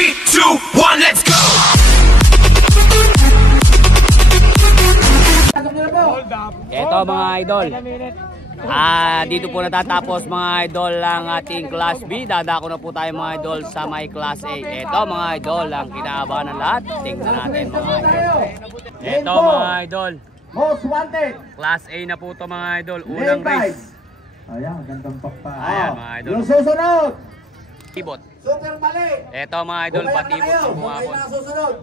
3, 2, 1, let's go! Ito mga idol, dito po natatapos mga idol ang ating Class B. Dadako na po tayo mga idol sa may Class A. Ito mga idol, ang kinaabahan ng lahat. Tingnan natin mga idol. Ito mga idol, Most Wanted. Class A na po ito mga idol. Unang race. Ayan, gandang pakpa. Ayan mga idol. Yung susunod, Patibot. Super Mali. Ito mga idol, patibot po bumabon. Kayo na susunod.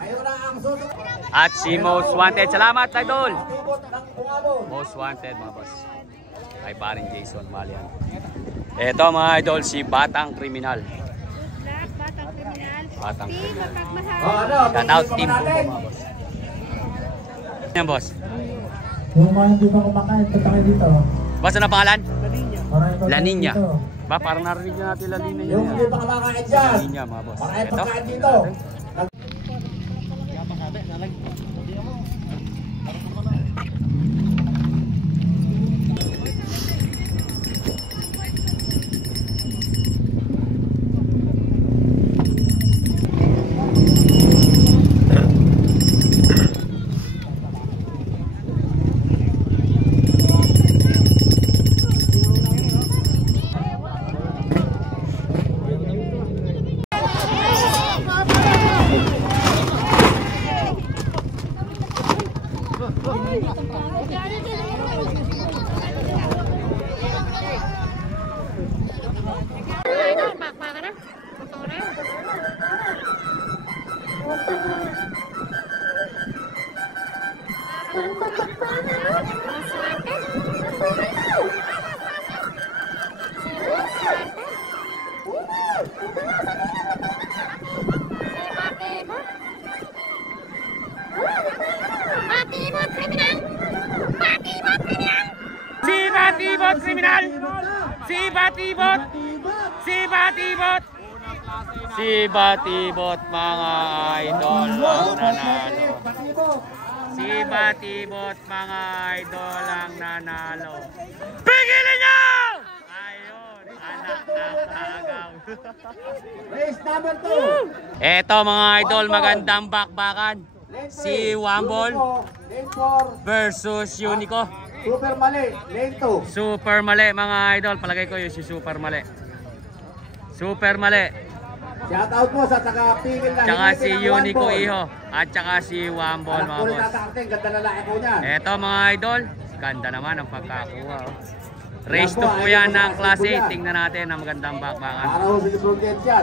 Kayo na ang susunod. At si Most Wanted. Salamat idol. Patibot ng bumabon. Most Wanted mga boss. Kay paring Jason Malian. Ito mga idol, si Batang Kriminal. Batang Kriminal. Shout out team po mga boss. Yan boss. Yung mga hindi pa kumakain, punta kayo dito. Boss, ano pangalan? La Niña. Dito. Ba, parang narinig na natin La Niña. Yung hindi pa kumakain dyan. La Niña mga boss. Parang Ito. pagkain dito. Batibot Kriminal! Si Batibot! Si Batibot! Si Batibot mga idol ang nanalo. Si Batibot mga idol ang nanalo. Pigilan niyo! Ayun, anak ng agaw. Race number 2. Eto mga idol, magandang bakbakan. Si Wambol versus Unico. Super Mali, lane 2. Super Mali mga idol, palagay ko yung si Super Mali. Super Mali. Shout out mo sa taga-pigil na. Tsaka si Unico Iho. At tsaka si Wambol mga boss. Ganda lalaki ko niyan. Eto mga idol, ganda naman ang pagkakuha. Race 2 po yan ng Class A. Tingnan natin ang magandang bakbakan. Para ho sa Prudence yan.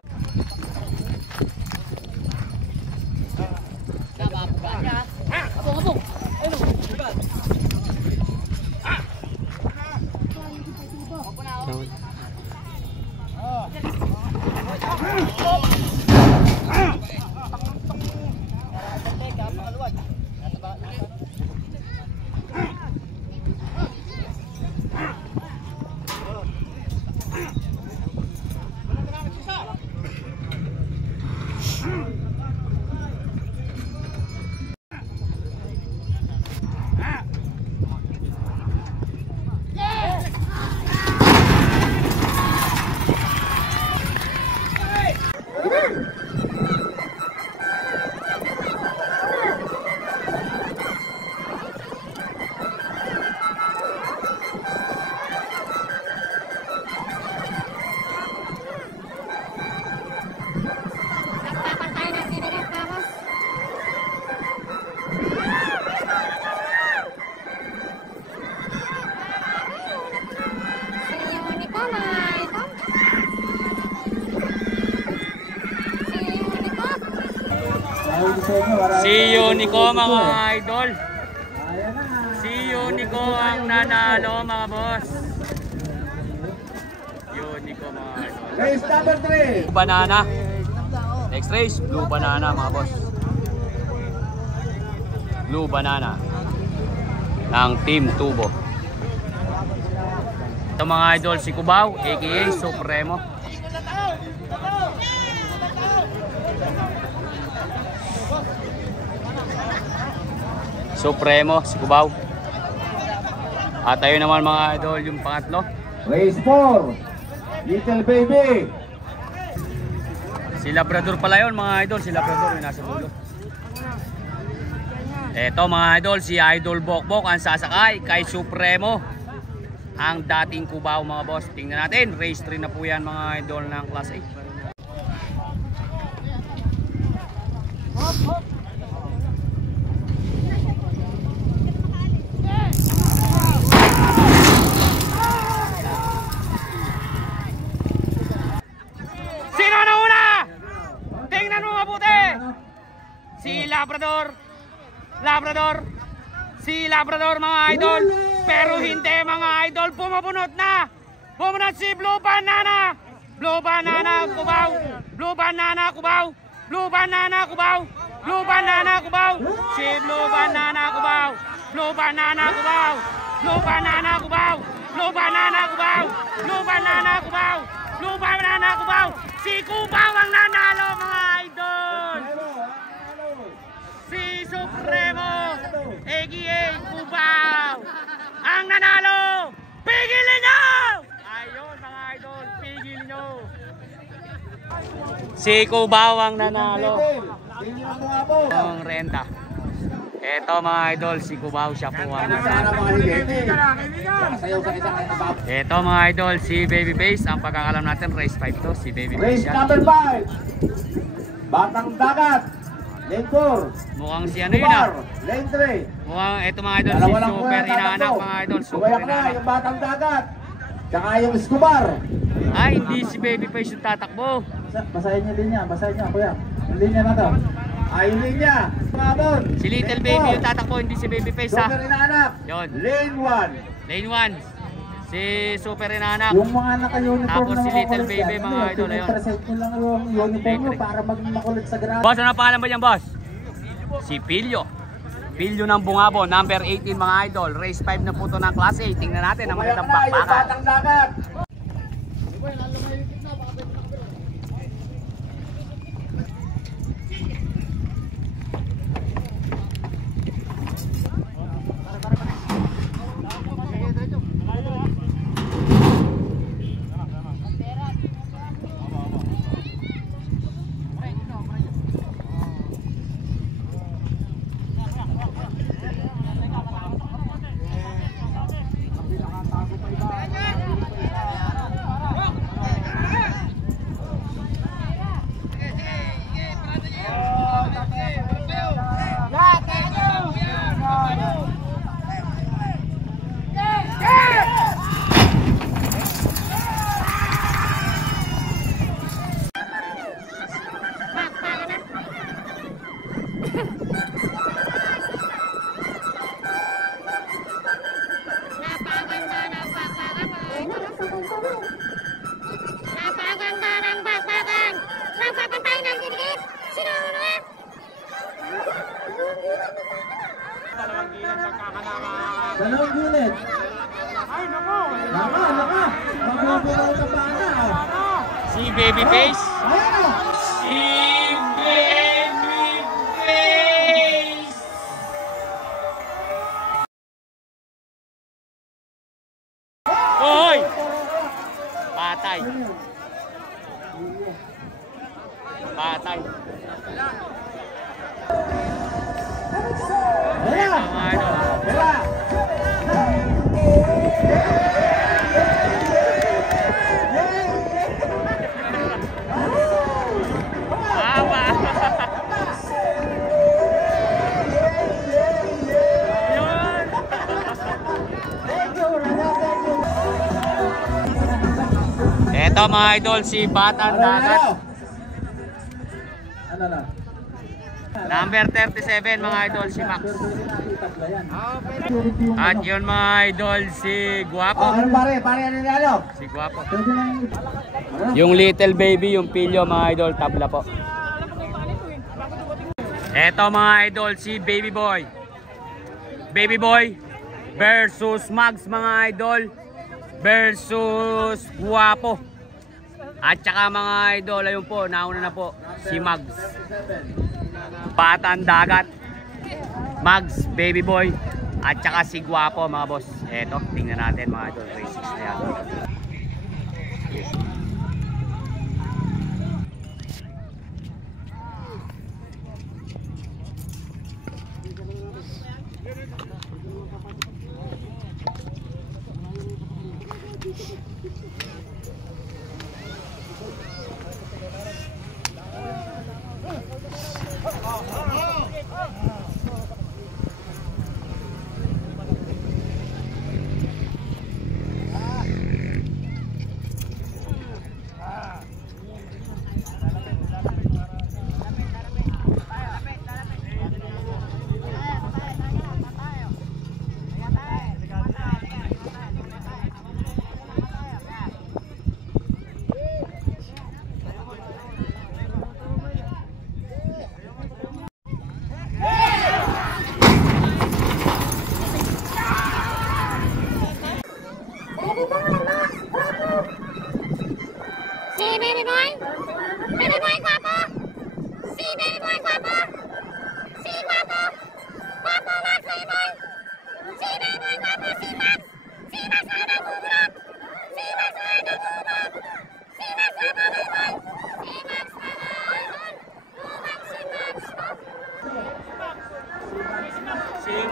Si Unico mga idol. Si Unico ang nanalo mga boss. Unico mga idol. Race number 3. Banana. Next race, Blue Banana mga boss. Blue Banana ng Team Tubo. Ito mga idol, si Cubao aka Supremo. Supremo, si Cubao. At tayo naman mga idol, yung pangatlo. Race 4. Little Baby. Si Labrador pala yun mga idol. Si Labrador yung nasa dulo. Eto mga idol, si Idol Bokbok ang sasakay kay Supremo. Ang dating Cubao mga boss. Tingnan natin, race 3 na po yan mga idol ng Class A. Sino na una? Tingnan mo mabuti. Si Labrador. Si Labrador mga idol. Pero hindi mga idol, bumabunot na. Bumunot si Blue Banana. Blue Banana Cubao. Blue Banana Cubao. Blue Banana Cubao. Blue Banana Cubao. Si Blue Banana Cubao. Blue Banana Cubao. Blue Banana Cubao. Blue Banana Cubao. Blue Banana Cubao. Blue Banana Cubao. Si Cubao ang nanalo mga idol. Si Supremo aka Cubao ang nanalo. Pigilin nyo! Ayun mga idol, pigil nyo. Si Cubao ang nanalo. Ang renta. Eto mga idol, si Cubao siya po ang nanalo. Eto mga idol, si Babyface. Ang pagkakalam natin, race 5 to. Si Babyface Race yan. number 5. Batang Dagat. Lane 4. Mukhang si ano yun ah. Lane 3. Mukhang eto mga idol, si Super Inaanak mga idol. Super Sumayak na Inaanak. yung Batang Dagat. Tsaka yung Escobar. Ay, hindi si Babyface yung tatakbo. Basahin niyo din yan, basahin niyo kuya. Yung linya na to. Ay, hindi niya. Sumabon. Si Little Baby yung tatakbo, hindi si Babyface ha. Super Inaanak. Yun. Lane 1. Lane 1. Si Super Inaanak. Yung mga naka-uniform Tapos na si mga Little kulit Baby, yan, mga idol, ayun. Pinag-present nyo lang yung uniform nyo para maging makulit sa grado. Boss, ano pangalan ba niyan, boss? Si Pilyo. Pilyo ng Bungabo, number 18 mga idol. Race 5 na po ito ng Class A. Tingnan natin ang Sumayak magandang na yung bakbakan. Batang Dagat. Dalawang gilid. Naka. Magbuburaw ka pa na. Si Babyface. Ayan o. Si Babyface. Hoy! Patay. Patay. Ayan. Mga idol. Tira. Tama. Yun. Eto mga idol, si Batang Dagat. Ano na? Number 37 mga idol, si Max. At yun mga idol, si Guapo. Oh, ano pare? Pare, ano nalo? Si Guapo. Pwede na yung... Yung Little Baby, yung Pilyo mga idol, tabla po. Eto mga idol, si Baby Boy. Baby Boy versus Mags mga idol versus Guapo. At saka mga idol, ayun po, nauna na po si Mags. Batang Dagat, Mags, Baby Boy, at saka si Guapo mga boss. Eto, tingnan natin mga idol, race 6 na yan.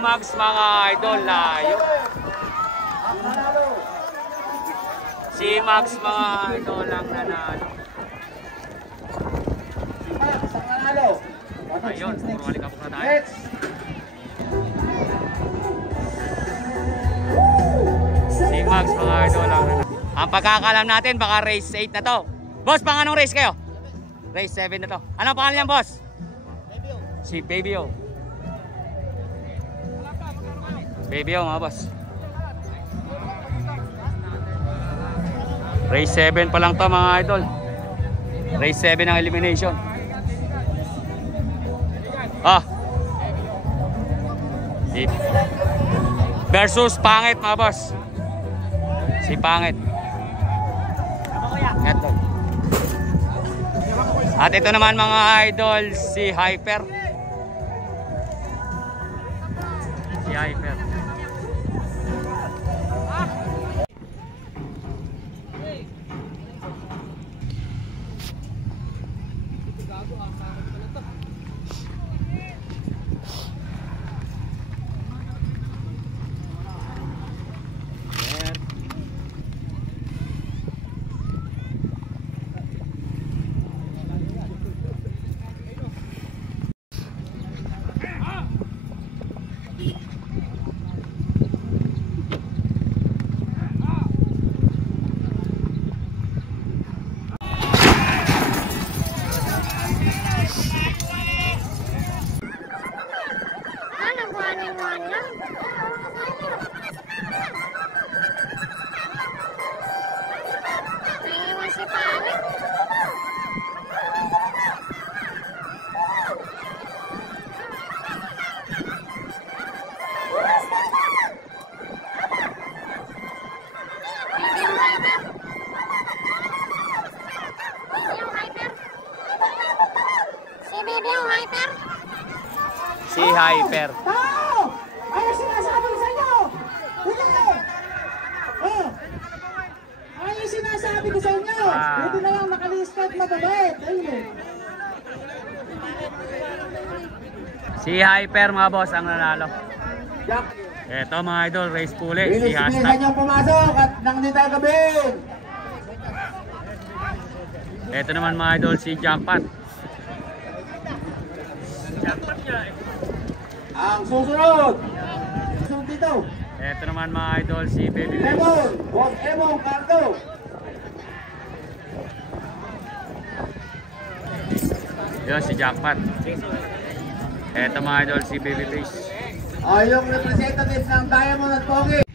Max mga idol layo. Ang nanalo. Si Max mga idol ang nanalo. Si Max ang nanalo. Ayun, puro alikabok na tayo. Next. Si Max mga idol ang nanalo. Ang pagkakalam natin baka race 8 na to. Boss, pang anong race kayo? Race 7 na to. Anong pangalan niyan, boss? Si Baby O. Baby O mga boss. Race 7 pa lang to mga idol. Race 7 ang elimination. Versus Pangit mga boss. Si Pangit. At ito naman mga idol, si Hyper. Si Hyper. Si Hyper. Tao! Ano sinasabi ko sa inyo? Hindi! Oh! Ano yung sinasabi ko sa inyo? Hindi na lang nakalistad mababait. Ayun eh. Si Hyper mga boss ang nanalo. Jack. Ito mga idol, race puli. Si Bilis-bilisan Hashtag. niyong pumasok at nang di tayo gabin. Ito naman mga idol, si Jackpot. Ang susunod. Susunod dito. Ito naman mga idol, si Baby Face. Emon. Boss Emon Cardo. Yun, si Jackpot. Ito mga idol, si Baby Face. Yung representative ng Diamond at Pogi.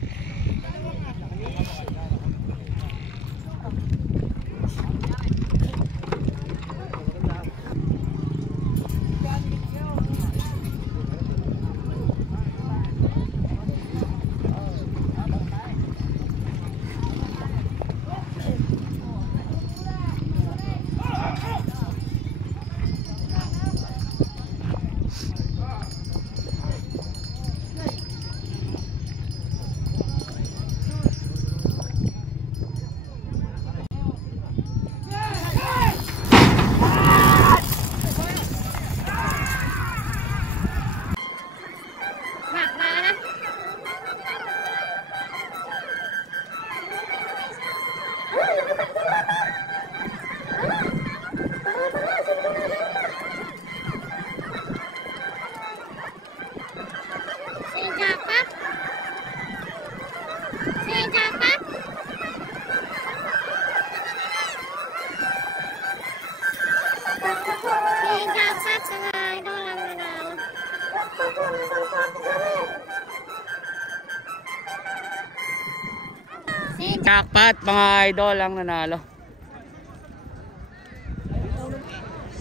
Jackpot mga idol ang nanalo.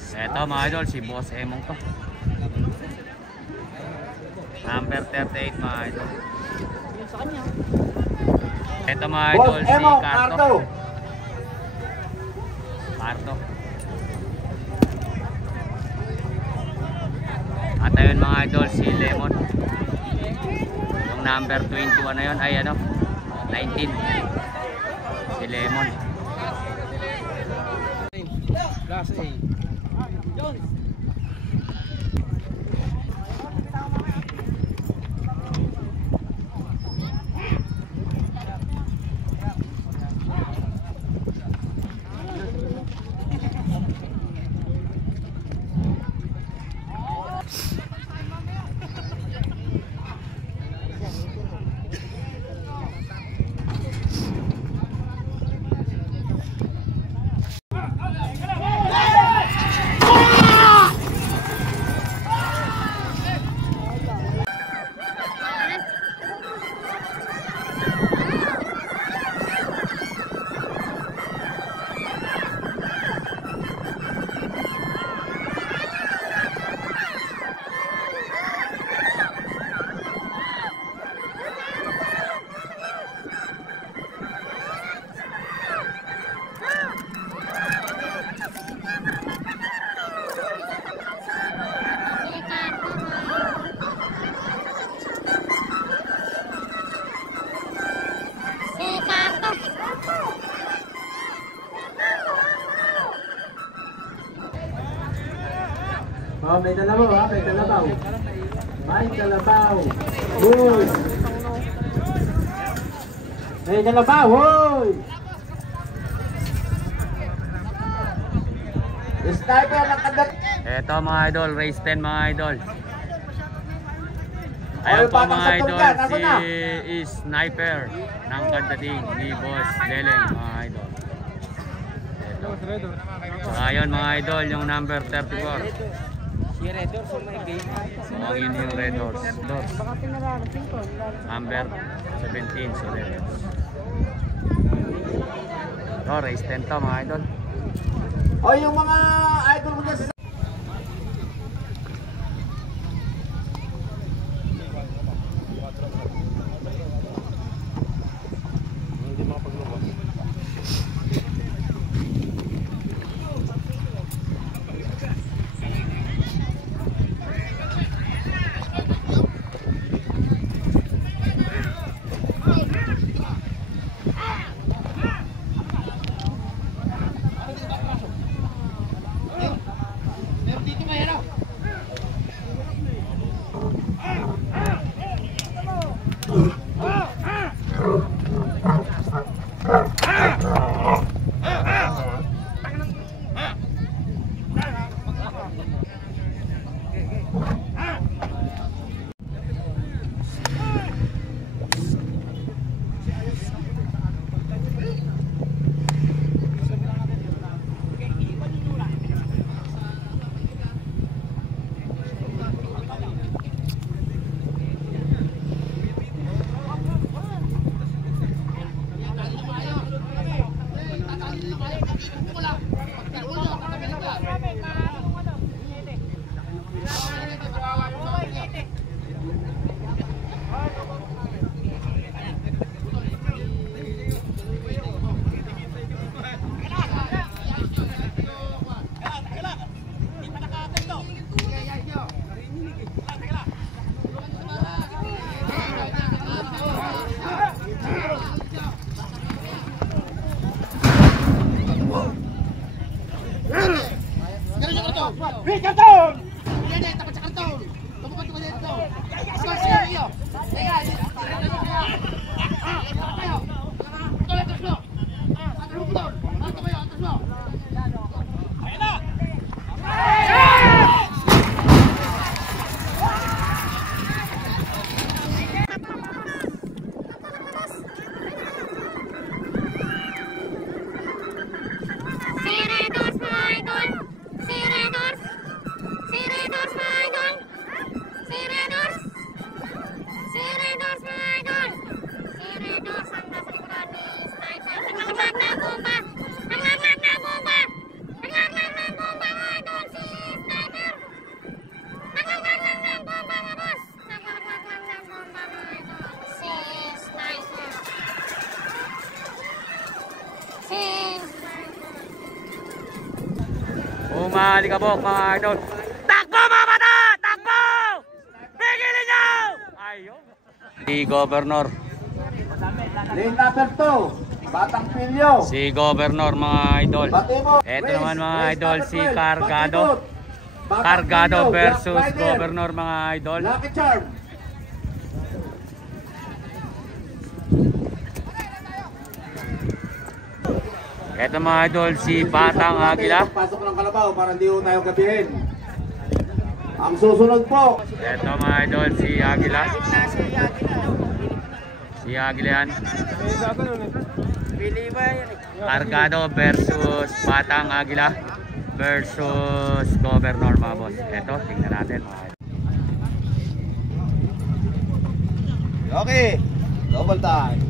Ito mga idol, si Boss Emong to. Number 38 mga idol. Ito mga idol, Boss si Emong Carto. Cardo. Carto. At ayun mga idol, si Lemon. Yung number 21 na yun ay ano, 19. Si Lemon. Class A. Oh, may dalabaw ha, may dalabaw. May dalabaw. Hoy! May dalabaw, hoy! Sniper ang kandat. Eto mga idol, race 10 mga idol. Ay, Ayun po patang mga sa idol, tunggan, nasa na? si Sniper ng kandating ni Boss Leleng mga idol. Eto. Ayun mga idol, yung number 34. Si Red Doors o may game. Mukhang yun yung Red Doors. Number 17, so Red Doors. So, race 10 to mga idol. O yung mga idol mo dyan sa... Umalikabok mga idol. Takbo mga bata! Takbo! Pigilin nyo! Ayun. Si Governor. Lane number 2, Batang Pilyo. Si Governor mga idol. Batimo. Ito Race, naman mga race idol, number si 12, Cargado. Batibot. Batang Cargado Pilyo, versus Black Rider. Governor mga idol. Lucky Charm. Ito mga idol, si Batang Agila. Pasok ng kalabaw para hindi ho tayo gabihin. Ang susunod po. Ito mga idol, si Agila. Si Agila yan. Cargado versus Batang Agila versus Governor mga boss. Ito, tingnan natin mga idol. Okay. Double time.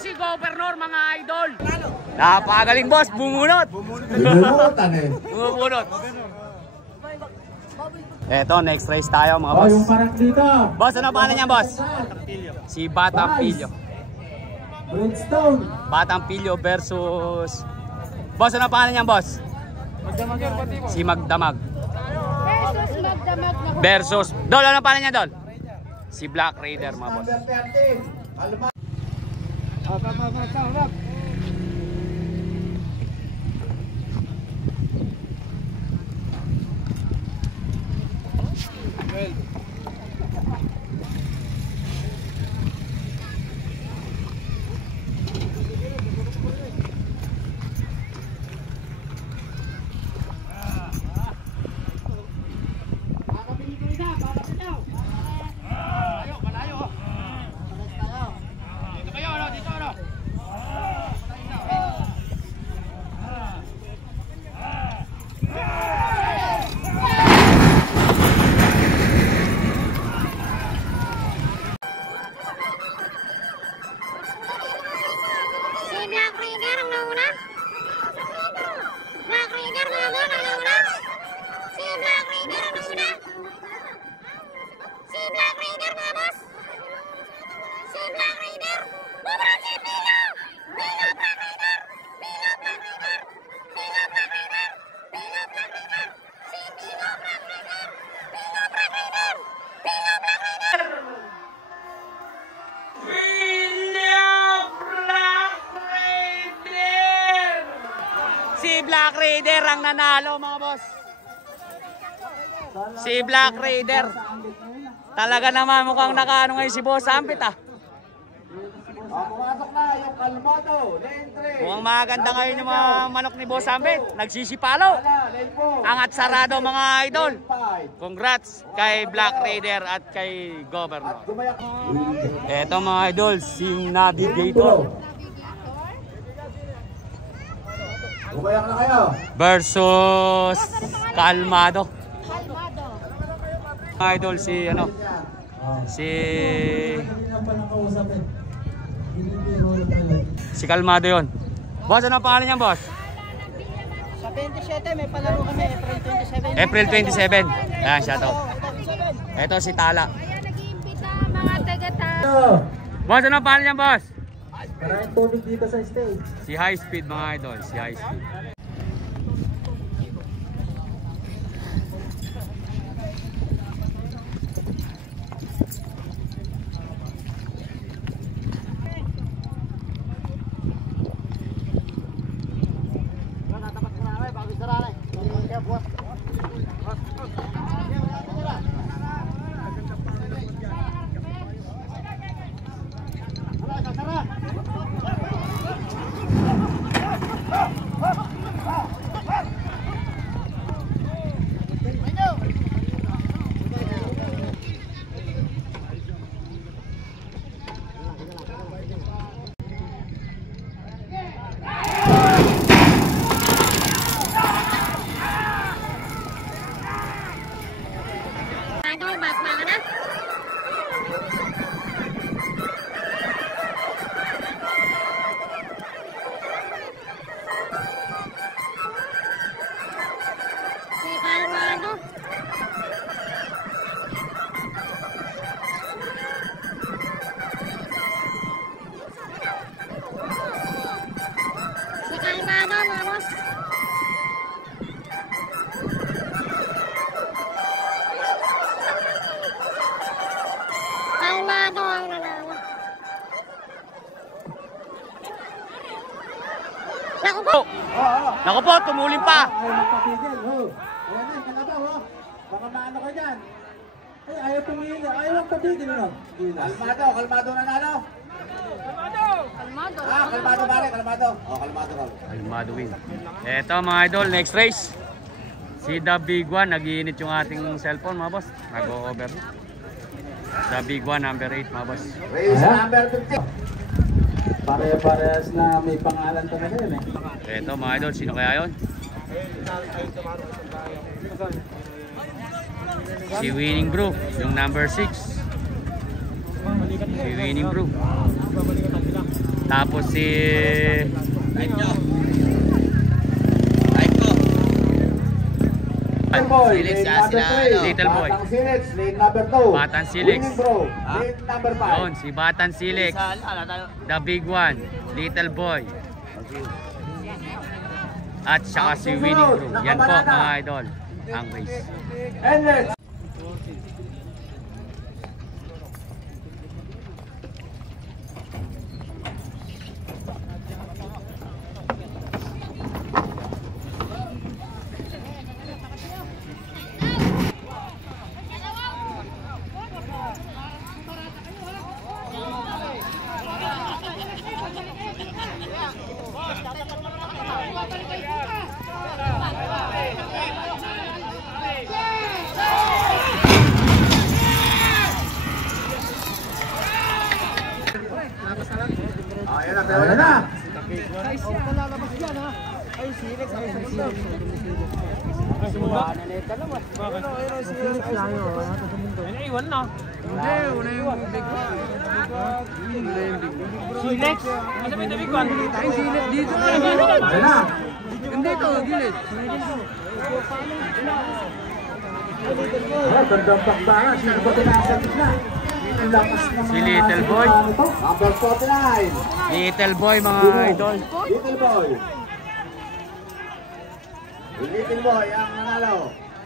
si Governor, mga idol. Napakagaling, boss. Bumunot. Bumunutan eh. Bumunot. Eto, next race tayo, mga boss. Yung parang dito. Boss, ano pangalan niya, boss? Si Batang Pilyo. Bridgestone. Batang Pilyo versus... Boss, ano pangalan niya, boss? Si Magdamag. Versus... Dol, ano pangalan niya, Dol? Si Black Raider, mga boss. Number 13. Alma. Si Black Raider ang nauna. Black Raider ang nauna. Si Black Raider ang nauna. Si Black Raider mga boss. Si Black Raider. Bubra si Pilo. Pilo Black Raider. Pilo Black Raider. Pilo Black Raider. Pilo Black Raider. Si Pilo Black Raider. Pilo Black Raider. Pilo Black Raider. Si Black Raider ang nanalo, mga boss. Si Black Raider. Talaga naman mukhang nakaano ngayon si Boss Ambit, ah. Pumasok na yung Kalmado. Lane 3. Mukhang maganda ngayon yung mga manok ni Boss Ambit. Nagsisipalo. Lane 4. Angat sarado, mga idol. Lane 5. Congrats kay Black Raider at kay Governor. Gumayak. Eto, mga idol, si Navigator Gumayak na kayo. versus Kalmado. Mga idol, si ano? Si Kalmado yon. Boss, ano ang pangalan niya, boss? Sa 27, may palaro kami. April April 27. 27. Ayan, shoutout. Ito si Tala. Kaya nag-iimbita mga taga-ta. Boss, ano ang pangalan niya, boss? Maraming tubig dito sa stage. Si High Speed, mga idol. Si High Speed. Naku po, tumulin pa. Ayaw magpapigil. Oh. Ayan na, kalabaw. Oh. Baka maano ka dyan. Ay, ayaw tumigil. Ayaw magpapigil. No? Kalmado. Kalmado na nalo. Kalmado. Kalmado pare. Kalmado. Kalmado. Kalmado win. Eto, mga idol, next race. Si The Big One, nag-iinit yung ating cellphone, mga boss. Nag-over. The Big One, number 8, mga boss. Race number 50. Pare-parehas na may pangalan talaga yun eh. Eto, mga idol, sino kaya yun? Si Winning Brew, yung number 6. Si Winning Brew. Tapos si Little Boy, Silix, lane number 3. Little Boy. Batang Silix, lane number 2. Batang Silix. Winning Bro, lane number 5. Yun, si Batan Silix. The big one, Little Boy. At saka si Winning Bro. Yan po mga idol, ang race. And let's ayan na. Silex? Ano ba yung big one? Ay, Silex dito. Ayan na. Hindi to, gilid. Gandang bakbakan. Sino ba tinasabit na? Si Little Boy. Number 49. Little Boy mga idol. Little Boy. Little Boy ang nanalo.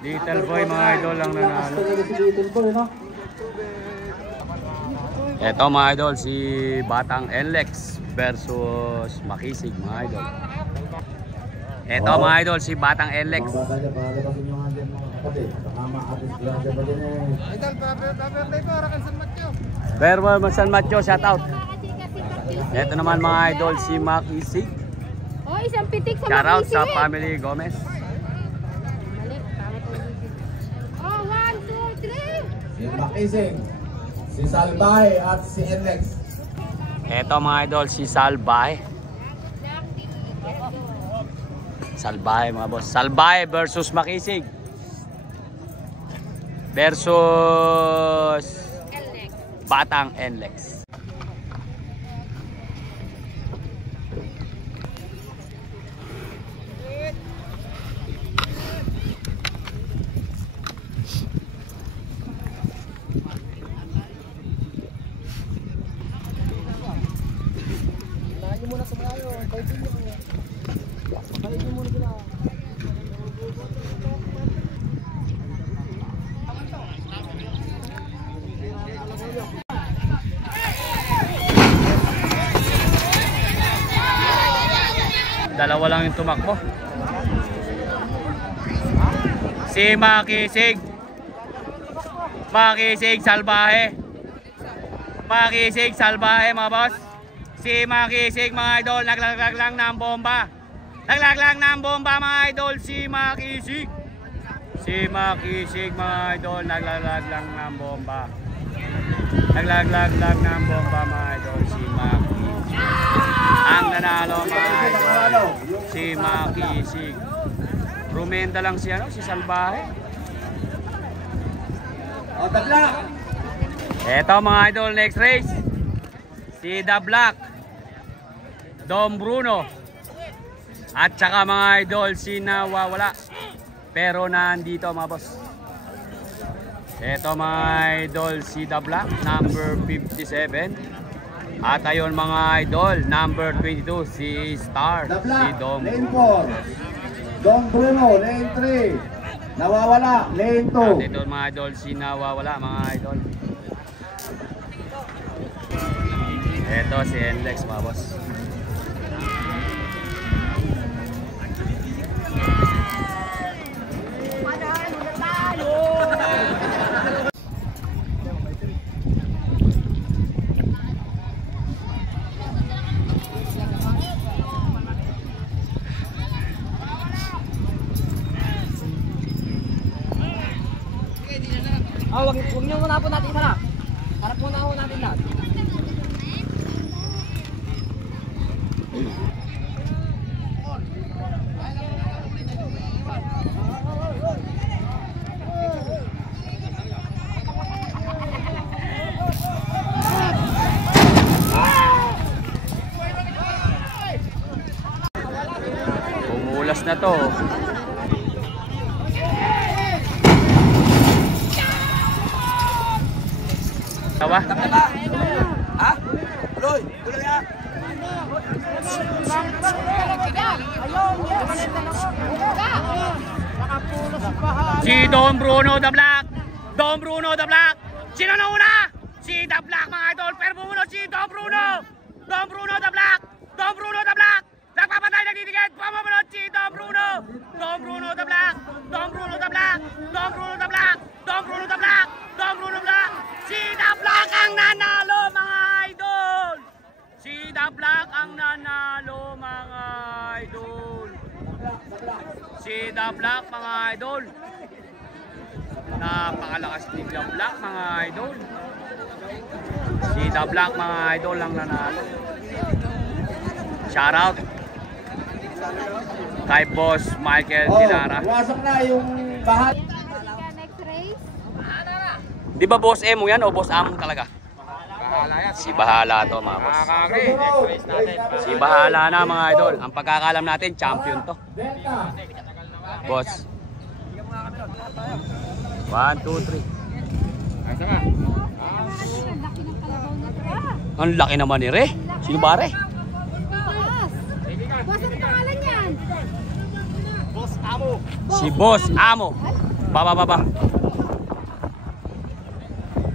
Little Boy mga idol ang nanalo. Si Little Boy, no? Ito mga idol, si Batang Enlex versus Makisig mga idol. Ito mga idol, si Batang Enlex. Mga bata niya, palabasin nyo nga dyan mga kapatid. Baka maatis grasya pa din eh. Idol, paper ko, Rakan San Mateo. Berwell San Mateo, shout out. Ito naman mga idol, si Makisig. Oh, isang pitik sa Shout out sa Makisig. family Gomez. Oh, 1, 2, 3. Si Makising, si Salbay at si Enlex. Ito mga idol, si Salbay. Salbay mga boss. Salbay versus Makisig. Versus Batang Enlex. Dalawa lang yung tumakbo. Si Makisig. Makisig, Salbahe. Makisig, Salbahe mga boss. Si Makisig mga idol, naglaglag lang ng bomba. Naglaglag ng bomba mga idol, si Makisig. Si Makisig mga idol, naglaglag lang ng bomba. Naglaglag lang ng bomba mga idol, si Makisig. Ang nanalo mga idol, si Makisig. Rumenda lang si ano, si Salbahe. O, tabla! Eto mga idol, next race. Si The Black, Dom Bruno. At saka mga idol, si Nawawala. Pero nandito mga boss. Eto mga idol, si The Black, number 57. At ayun mga idol, number 22, si Star, The si Black, Dom. lane 4. Dom Bruno, lane 3. Nawawala, lane 2. At ito mga idol, si Nawawala mga idol. Ito si Enlex mga boss. Wag niyo muna po natin isa na. Harap muna ako natin lahat. na to. Tawa? Ha? Tuloy! Tuloy ha! Si Don Bruno the Black! Don Bruno the Black! Sino na una? Si The Black mga idol! Pero bumunod si Don Bruno! Don Bruno the Black! Don Bruno the Black! Nagpapatay, nagtitigit! Pamamunod si Don Bruno! Don Bruno the Black! Don Bruno the Black! Don Bruno the Black! Don Bruno the Black! Don Bruno the Black! Si The Black ang nanalo mga idol! Si The Black ang nanalo mga idol! Si The Black mga idol! Napakalakas ni The Black mga idol! Si The Black mga idol ang nanalo! Shoutout kay Boss Michael Dilara. Wasak na yung bahal. Next race. Di ba Boss Emo yan o Boss Amo talaga? Si Bahala to mga boss. Si Bahala na mga idol. Ang pagkakalam natin, champion to. Boss. 1, 2, 3. Ang laki naman ni Re. Sino ba Re? Boss, ano pangalan yan? Si Boss Amo. Baba.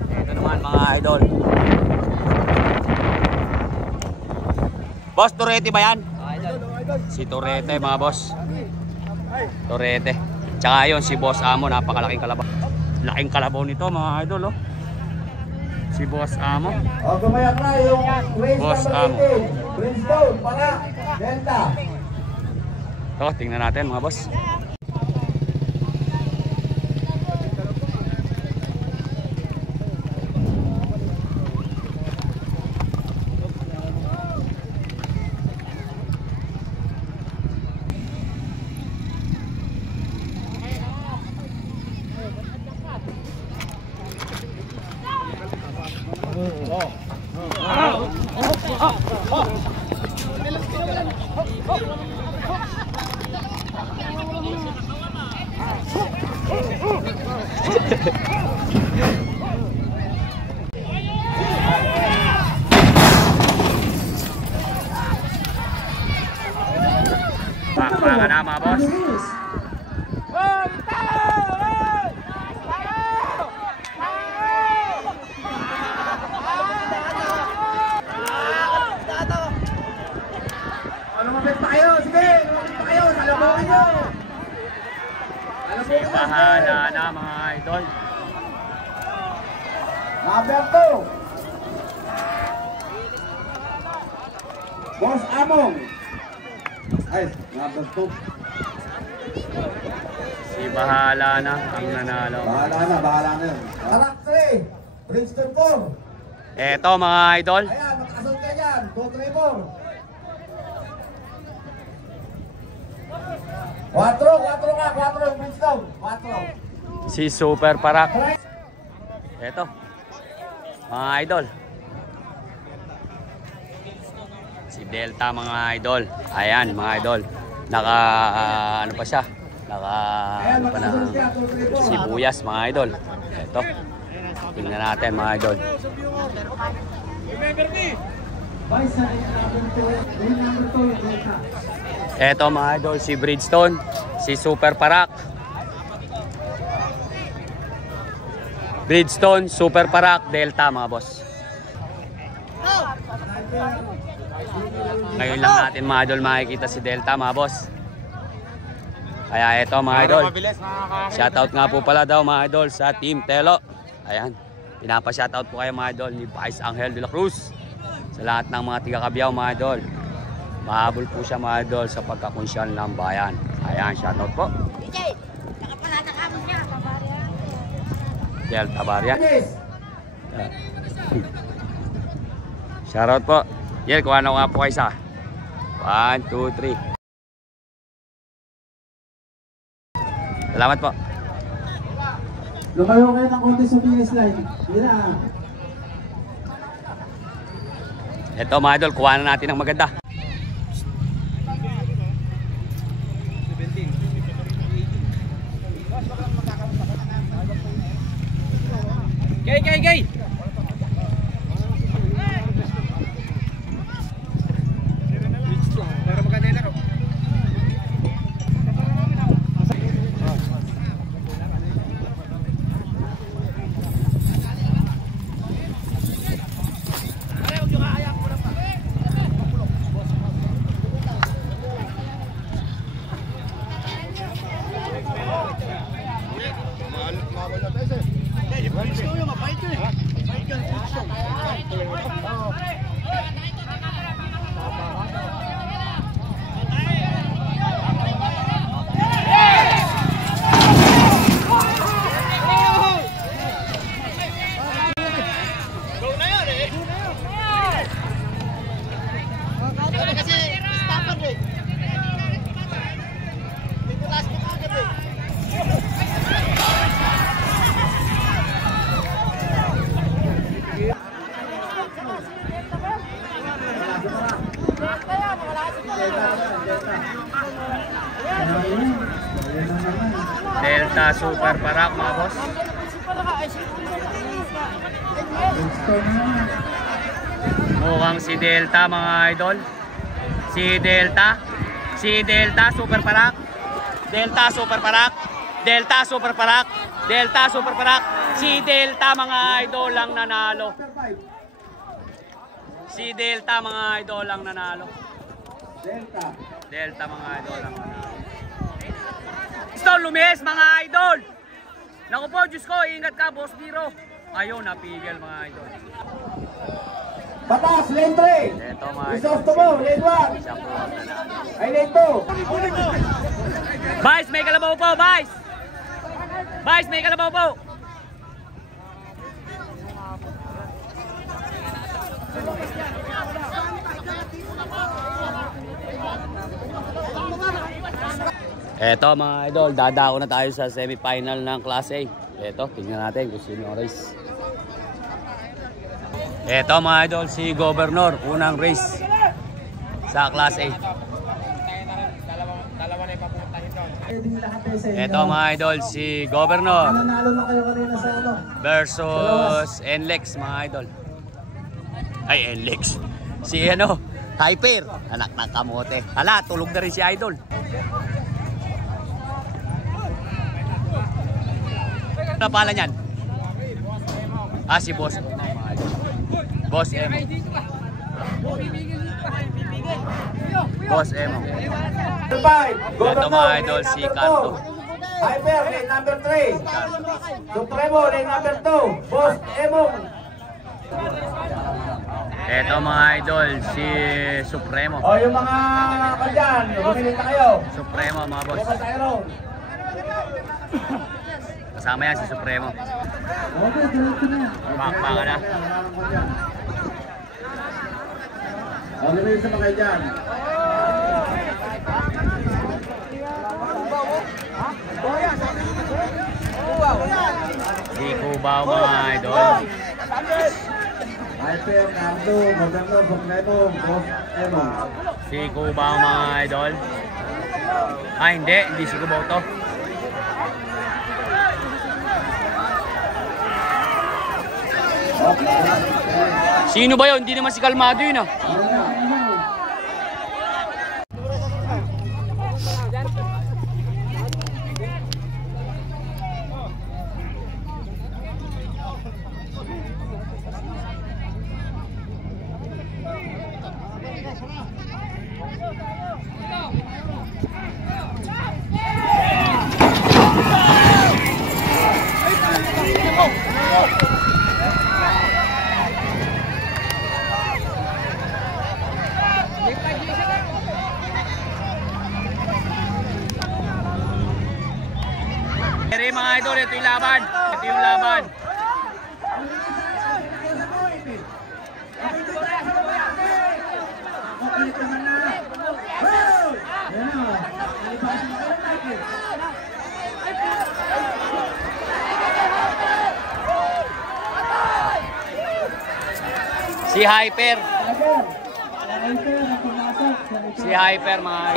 Ito naman mga idol. Boss, Torete ba yan? Si Torete mga boss. Torete. Tsaka yun si Boss Amo, napakalaking kalabaw. Laking kalabaw nito mga idol oh. Si Boss Amo. O, gumayak na yung race Boss Amo. number 18. Brimstone, para, Delta. Ito, tingnan natin mga boss. Pakpakan na mga boss. Lumapit pa kayo, sige, lumapit pa kayo, salubungin nyo. Si Bahala na mga idol. Number 2. Boss Among. Ay, number 2. Si Bahala na ang nanalo. Bahala na yun. Tarak 3, Brimstone 4. Eto mga idol. Ayan, magkasal kayo dyan, 2, 3, 4. 4 yung Brimstone, 4. Si Super Parak. Eto. Mga idol. Si Delta mga idol. Ayan mga idol. Naka ano pa siya? Naka ano pa na sibuyas mga idol. Eto. Tingnan natin mga idol. Eto mga idol, si Bridgestone, si Super Parak. Bridgestone, Super Parak, Delta mga boss. Ngayon lang natin mga idol makikita si Delta mga boss. Kaya eto mga idol. Shoutout nga po pala daw mga idol sa Team Telo. Ayan. Pinapa-shoutout po kayo mga idol ni Vice Angel de la Cruz. Sa lahat ng mga tiga-Cabiao mga idol. Mahabol po siya mga idol sa pagkakonsyal ng bayan. Ayan, shoutout po. DJ, nakapalata ka mo niya. Delta Barya. Shoutout po. Yel, kuha na ko nga po kayo isa. 1, 2, 3. Salamat po. Lumayo kayo ng konti sa finish line. Hindi na. Ito mga idol, kuha na natin ang maganda. Delta Super Parak mga boss. Mukhang si Delta mga idol. Si Delta Super Parak. Delta Super Parak. Delta Super Parak. Delta Super Parak. Si Delta mga idol ang nanalo. Si Delta mga idol ang nanalo. Delta mga idol ang nanalo. Stone Lumis mga idol. Naku po, Diyos ko, ingat ka, Boss Biro. Ayun, napigil mga idol. Batas, lane 3. Ito mga idol. Isos to mo, lane 1. Siya po ang nanalo. Ay, lane 2. Vice, may kalabaw po, Vice. Vice, may kalabaw po. Eto mga idol, dadako na tayo sa semifinal ng Class A. Eto, tingnan natin kung sino ang race. Eto mga idol, si Governor, unang race sa Class A. Eto mga idol, si Governor Nanalo na kayo kanina sa ano. versus NLEX mga idol. Ay, NLEX. Si ano, Hyper, anak ng kamote. Hala, tulog na rin si idol. Ano pala niyan? Ah, si Boss. Boss Emo. Boss Emo. 5. Ito mga idol, si Carto. Hyper, lane number 3. Supremo, lane number 2. Boss Emong. Ito mga idol, si Supremo. O, yung mga kanyan, bumili na kayo. Supremo mga boss. Boss Iron. Kasama yan si Supremo. Okay, diretso na yan. Baka na. O, bumili sa mga kanyan. Si Cubao mga idol. Hyper, Cardo, Governor, Supremo, Boss Emong. Si Cubao mga idol. Ah, hindi si Cubao to. Sino ba yun? Hindi naman si Kalmado yun ah. Pero mga idol, ito yung laban. Ito yung laban. Si Hyper. Si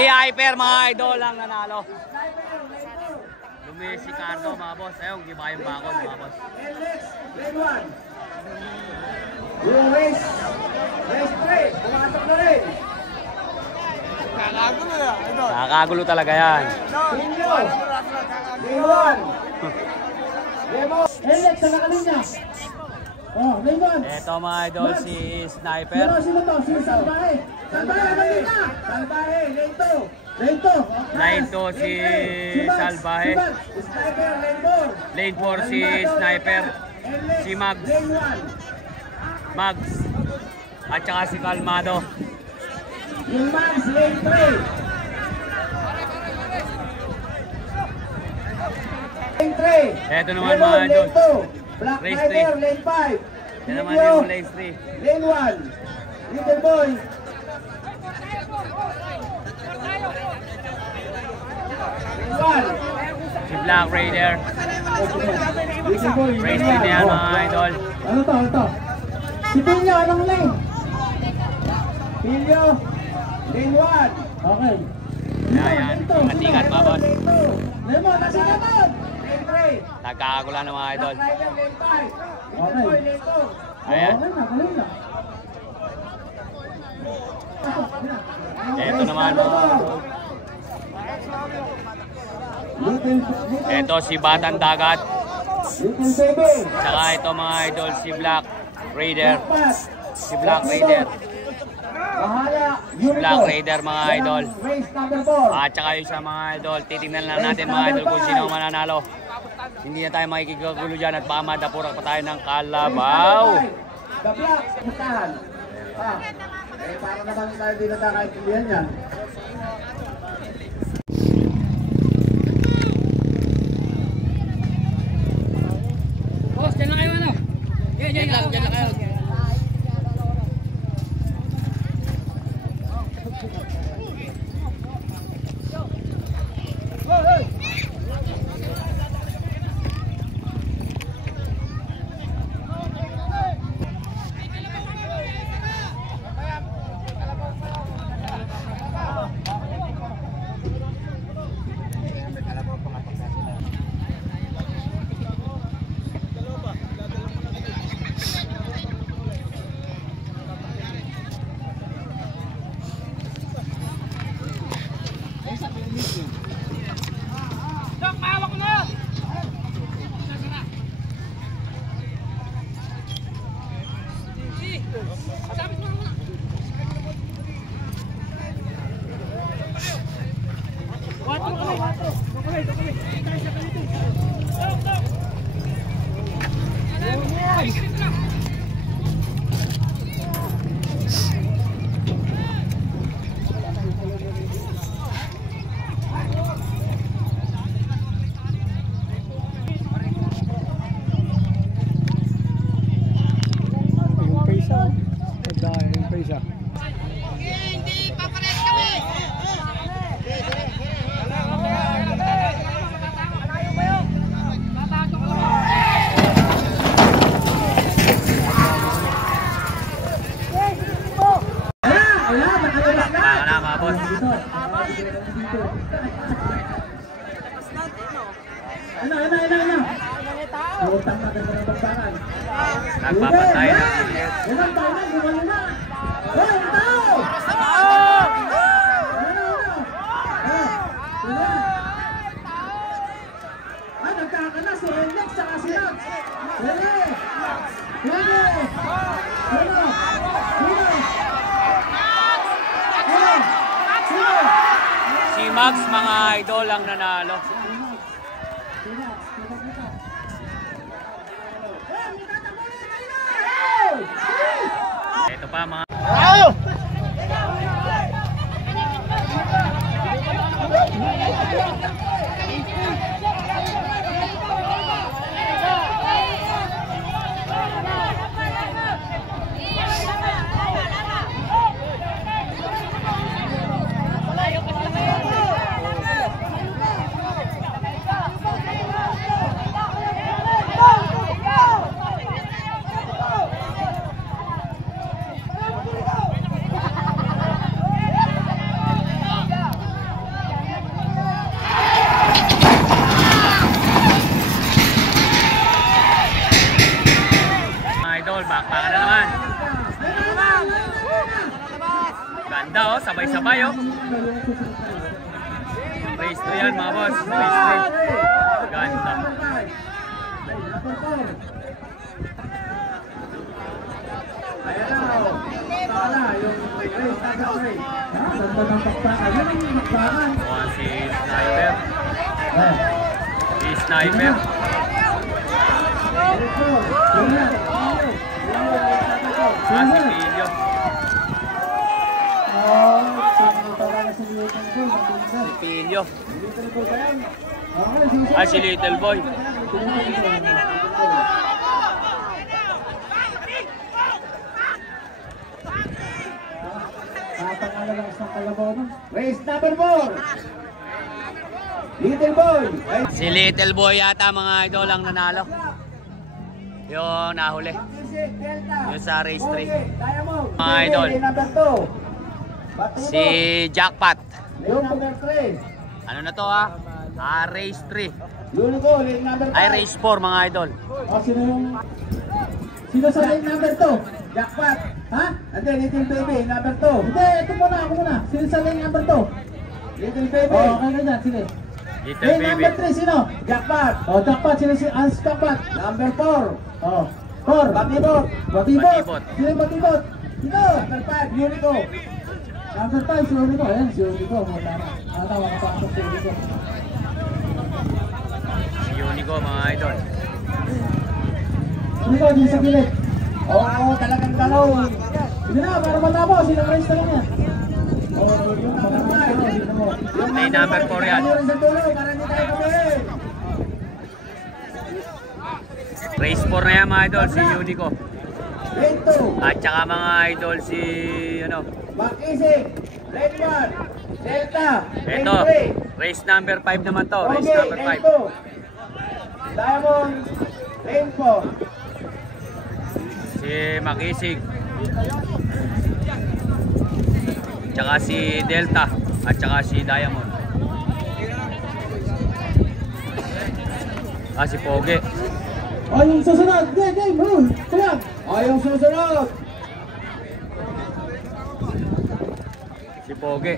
Hyper mga idol ang nanalo. Lumis si Cardo mga boss. Ayun, di ba yung bakod mga boss? Lane 1. Yung race 3. Pumasok na rin. Kakagulo talaga yan. Pinyo. Lane 1. Demo. Alex, sa nakalinya. Oh, Raymond. Ito mga idol, si Sniper. Sino to? Si Salvaje. Salvaje, nakalinya. Salbahe, lane 2. Lane 2. Line 2 si Salvaje. Sniper, lane 4. Lane 4 si Sniper. Si Mags. Lane 1. Mags. At saka si Kalmado. Yung Mags, lane 3. Lane 3. Ito naman mga idol. Lane 2. Black Race Rider, 3. lane 5. Yan naman yung lane 3. Lane 1. Little boy. Lane 1. Si Black Raider. Little boy. Race 3 na yan mga idol. Ano to? Si Pilyo, anong lane? Pilyo. Lane 1. Okay. Ayan, ingat-ingat mga boss. Lemon, nasa Lemon! Lane 3. Nagkakagulan ng mga idol. Black Rider, lane 5. Okay. Lane 2. Ayan. Okay na, kalim na. Ito naman mga idol. Ito si Batang Dagat. Little Baby. Tsaka ito mga idol si Black Raider. Si Black Raider. Bahala. Si Black Raider mga idol. Race number 4. At tsaka yung sa mga idol, titingnan lang natin mga idol kung sino ang mananalo. Hindi na tayo makikigulo dyan at baka madapurak pa tayo ng kalabaw. The Black. Puntahan. Para naman tayo din nakakaintindihan yan. Boss, dyan lang kayo ano? Dyan lang kayo. Dok, mahawak ko na! Sabit mo muna! Watro kami! Dok, dok! Hindi papalit kami! Baka na mga boss. Ano? Utang na ganda ng bagsakan. Nagpapatay ng Juliet. Lemon, tao na, gumano na! Hoy, tao! Ay, nagkakana si Alex tsaka si Max. Si Max mga idol ang nanalo. Ito pa mga bakbakan na naman. Ganda oh, sabay-sabay oh. Race to yan mga boss. Race to. Ganda. Ayan na. Tala, yung race number 3. Ganda ng baksakan. Yan ang baksakan. Oh, si Sniper. Si Sniper. Si Pilyo. Si Pilyo. Si Little Boy. Race number 4. Little Boy. Si Little Boy yata mga idol ang nanalo. Yung nahuli. Yung sa race 3. Mga idol. Si Jackpot. Lane number 3. Ano na to race 3. Unico, lane number 5. Ay, race 4 mga idol. Sino sa lane number 2? Jackpot. Ha? Ate, Little Baby, number 2. Hindi, ito muna, ako muna. Sino sa lane number 2? Little Baby. Oh, okay na dyan, sige. Little Lane baby. number 3, sino? Jackpot. Oh, Jackpot, sino si Ans Jackpot? Number 4. Oh, 4. Batibot. Batibot. Batibot. Sino yung Batibot? Sino? Number 5, Unico. Number 5, si Unico. Ayan, si Unico. Tama ka pa si Unico. Si Unico mga idol. Unico, din sa gilid. Oo, talagang galaw. Sige na, para matapos. Silang race na lang yan. Yung number 5. May number 4 yan. Ano rin sa dulo, para hindi tayo kami. Race 4 na yan mga idol, si Unico. Lane 2. At saka mga idol si Makisig. Lane 1. Delta. Lane Ito, 3. race number 5 naman to. Race Okay, number lane 5. 2. Diamond. Lane 4. Si Makisig. Tsaka si Delta. At tsaka si Diamond. Si Poge. Oh, yung susunod. Game, bro. Tulang. Yung susunod. Si Poge.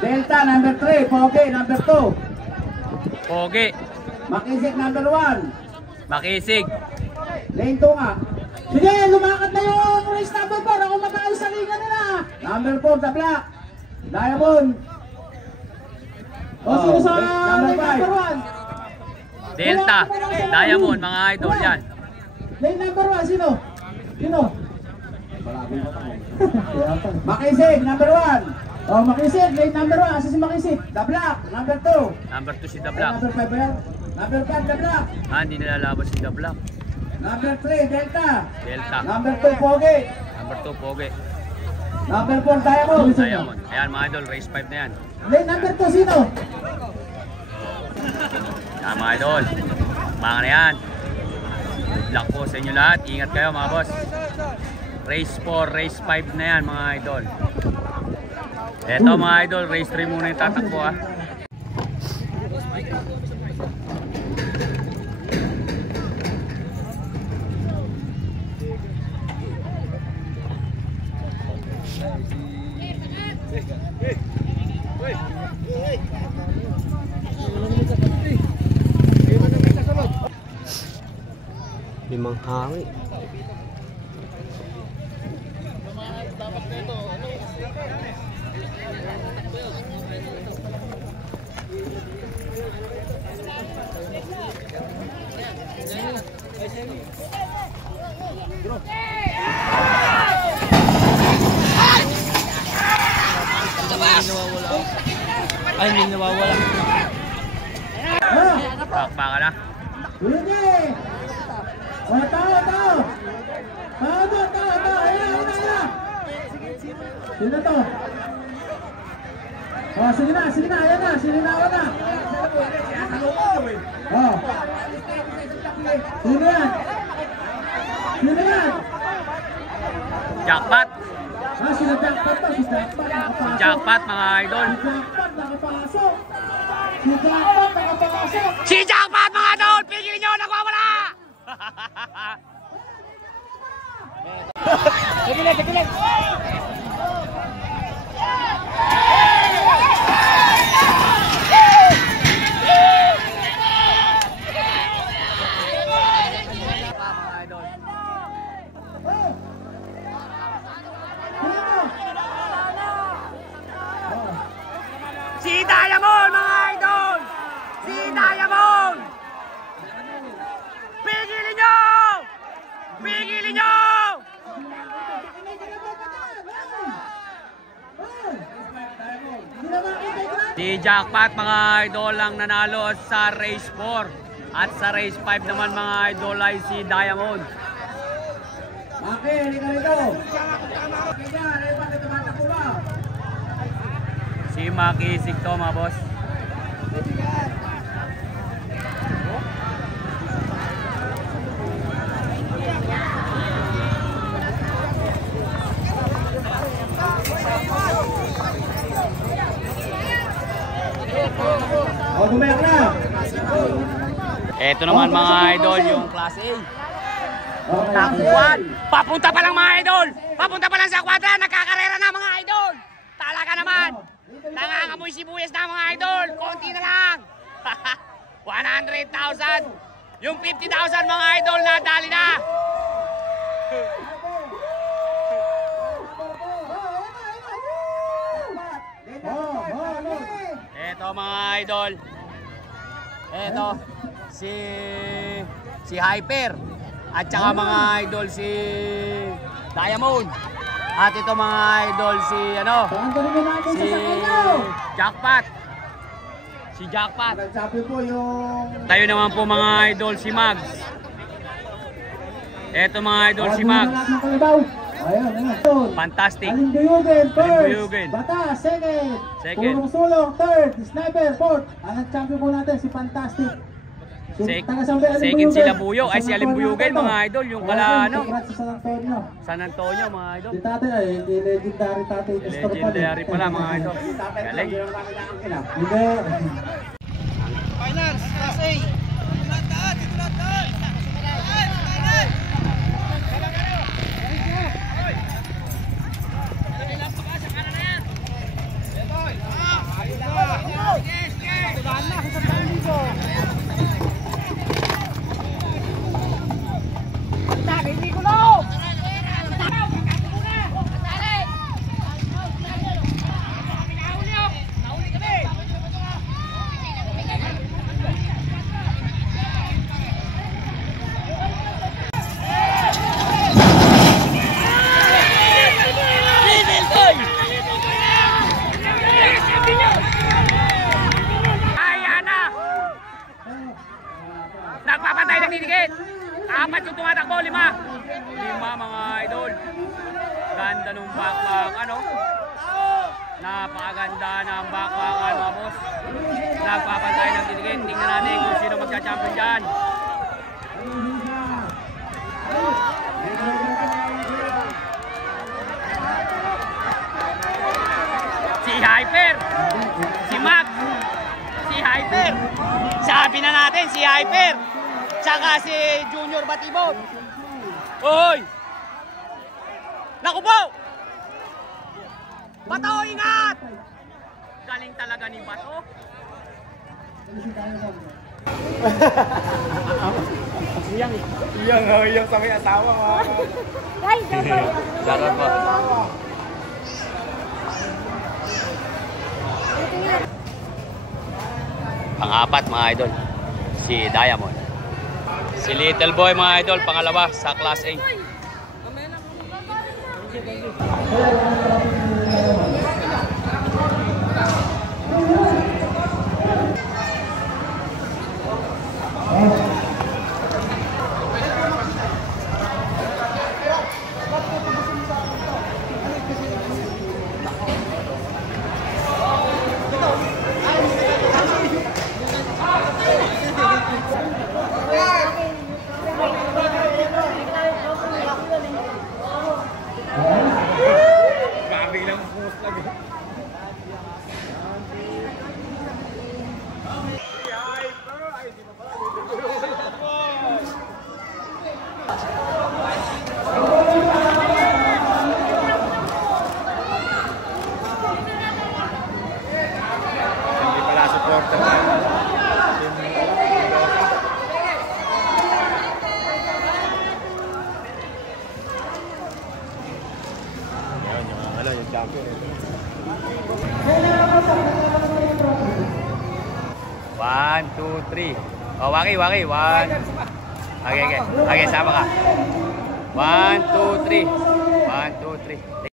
Delta number 3. Poge number 2. Poge. Makisig number 1. Makisig. Lane 2 nga. Sige, lumakad na yung race number 4. Ako makaayos sa liga nila. Number 4, the black. Diamond. Oh, sino sa number lane number 1? Delta. Diamond mga idol yan. Lane number 1, sino? Sino? Makisig number 1. Oh, Makisig, lane number 1. Asa si Makisig? The black number 2. Number 2 si The Black. Number 5 ba yan? Number 5, the black. Hindi nilalaban si The Black. Number 3, Delta. Delta. Number 2, Poge. Number 2, Poge. Number 4, Diamond. Diamond. Ayan mga idol, race 5 na yan. Lane number 2, sino? Yan mga idol. Mga na yan. Good luck po sa inyo lahat. Ingat kayo mga boss. Race 4, race 5 na yan mga idol. Eto mga idol, race 3 muna yung tatakbo Limang hangi. Ay, hindi nawawala. Pakpa ka na. Sige! Oh, tao! Ayan! Sino to? Oh, sige na, ayan na, sininawa na. Oh. Sino yan? Jackpot. Sino Jackpot to? Si Jackpot nakapasok. Jackpot mga idol. Si Jackpot nakapasok. Si Jackpot nakapasok. Si Jackpot mga idol! Pigilin nyo! Nagwawala! Tigilan! Si Diamond mga idol! Si Diamond! Pigilin nyo! Si Jackpot mga idol ang nanalo sa race 4 at sa race 5 naman mga idol ay si Diamond. Maki, halika rito. Bakit tumatakbo ba? Si Makisig to mga boss. Bumayak na. Ito naman mga idol, yung Class A. Takuan. Papunta pa lang mga idol. Papunta pa lang sa kwadra. Nagkakarera na mga idol. Talaga naman. Nangangamoy sibuyas na mga idol. Konti na lang. 100,000. Yung 50,000 mga idol na dali na. Ito mga idol. Ito si Hyper. At saka mga idol si Diamond. At ito mga idol si si Jackpot. Si Jackpot. Nagsabi po yung... Tayo naman po mga idol si Mags. Ito mga idol si Mags. Fantastic. Alimbuyugen, first. Alimbuyugen. Bata, second. Second. Sulong-sulong, third. Sniper, fourth. Ang nag-champion po natin, si Fantastic. Second si Labuyo. Ay si Alimbuyugen mga idol. Yung kala ano. Sa San Antonio. San Antonio mga idol. Si tatay ay legendary tatay. Legendary pala mga idol. Galing. Hindi. Finals, Class A. Nagpapantay ng didikit. Apat yung tumatakbo, 5. 5 mga idol. Ganda nung backpack, ano? Napakaganda ng backpack, mga boss. Nagpapantay ng didikit. Tingnan natin kung sino magcha-champion dyan. Si Hyper. Si Max. Si Hyper. Sabi na natin, si Hyper. Tsaka si Junior Batibot. Hoy! Naku po! Bato, ingat! Galing talaga ni Bato. Iyang sa may asawa mo. Guys, Dapat po. Pang-apat mga idol, si Diamond. Si Little Boy mga idol, pangalawa sa Class A. Biglang post lagi. Hindi pala supporter na. Yung champion ito. 1, 2, 3. Oh, Waki. 1. Okay, sama ka. 1, 2, 3. 1, 2, 3.